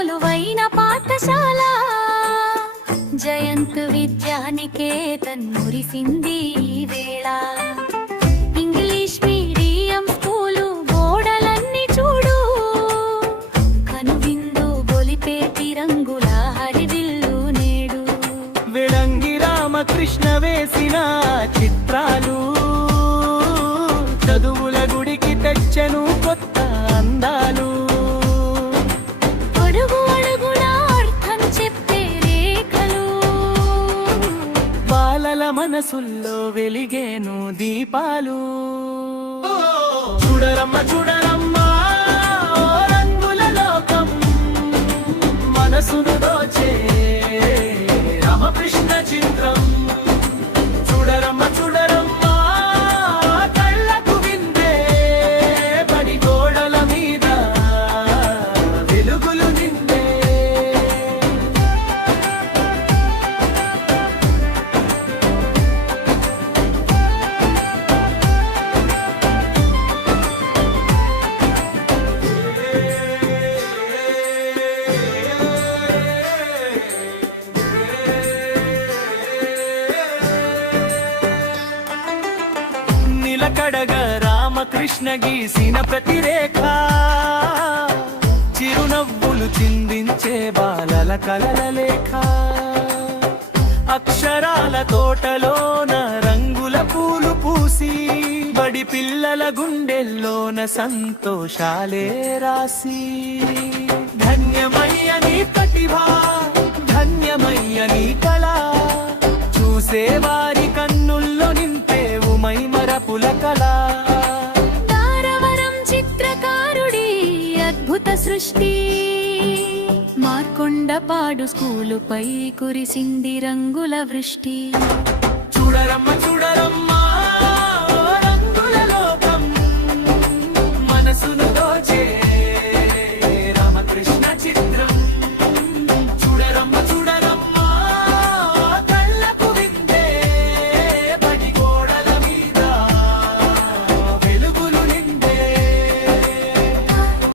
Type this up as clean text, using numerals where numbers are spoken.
కొలువైన పాఠశాల జయంత్ విద్యానికేతన్ మురిసింది ఈ వేళ. ఇంగ్లీష్ మీడియం స్కూలు గోడలన్నీ చూడు, కనువిందు గొలిపేటి రంగుల హరివిల్లు నేడు. విడంగి రామకృష్ణ వేసిన చిత్రాలు చదువుల గుడికి తెచ్చను కొత్త అందాలు. అడుగు అడుగున అర్థం చెప్పే రేఖలు, బాలల మనసుల్లో వెలిగేను దీపాలు. చూడరమ్మ చూడరమ్మ ఓ రంగుల లోకం, మనసును దోచే రామకృష్ణ చిత్రం. చూడరమ్మ చూడరమ్మ కళ్ళకు విందే పడి గోడల మీద వెలుగులు నిండే. నిలకడగా రామకృష్ణ గీసిన ప్రతిరేఖ, చిరునవ్వులు చిందించే బాలల కలల లేఖ. అక్షరాల తోటలోన రంగుల పూలు పూసి, బడి పిల్లల గుండెల్లోన సంతోషాలే రాసి. ధన్యమయ్య నీ ప్రతిభ, ధన్యమయ్య నీ కళ, చూసేవారి కన్నుల్లో నింపేవు మైమరపుల కళ. తారవరం చిత్రకారుడి అద్భుత సృష్టి, మార్కొండపాడు స్కూలుపై కురిసింది రంగుల వృష్టి. చూడరమ్మ చూడరమ్మ